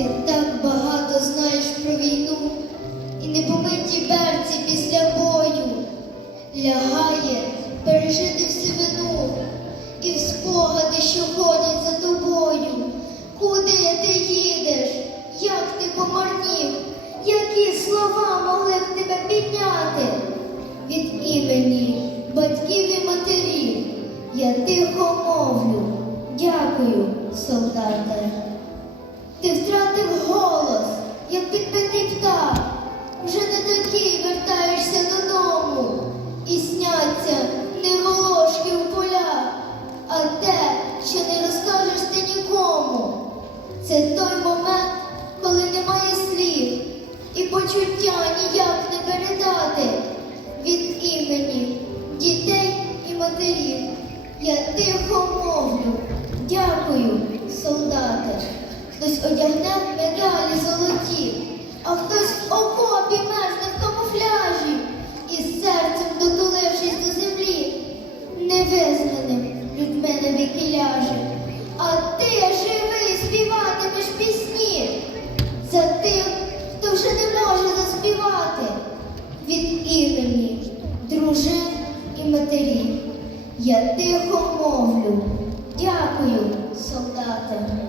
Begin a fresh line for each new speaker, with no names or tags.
Ти так багато знаєш про війну і непомиті берці після бою лягає пережити всю вину і в спогади, що ходять за тобою. Куди ти їдеш? Як ти помарнів? Які слова могли б тебе підняти? Від імені батьків і матерів я тихо мовлю. Дякую, солдате. Почуття ніяк не передати від імені дітей і матерів. Я тихо мовлю. Дякую, солдати. Хтось одягне медалі золоті, а хтось в окопі мерзне в камуфляжі і серцем дотулившись до землі, невизнаним людьми на віки ляже. А ти живий співатимеш може заспівати від імені дружин і матерів. Я тихо мовлю. Дякую, солдати.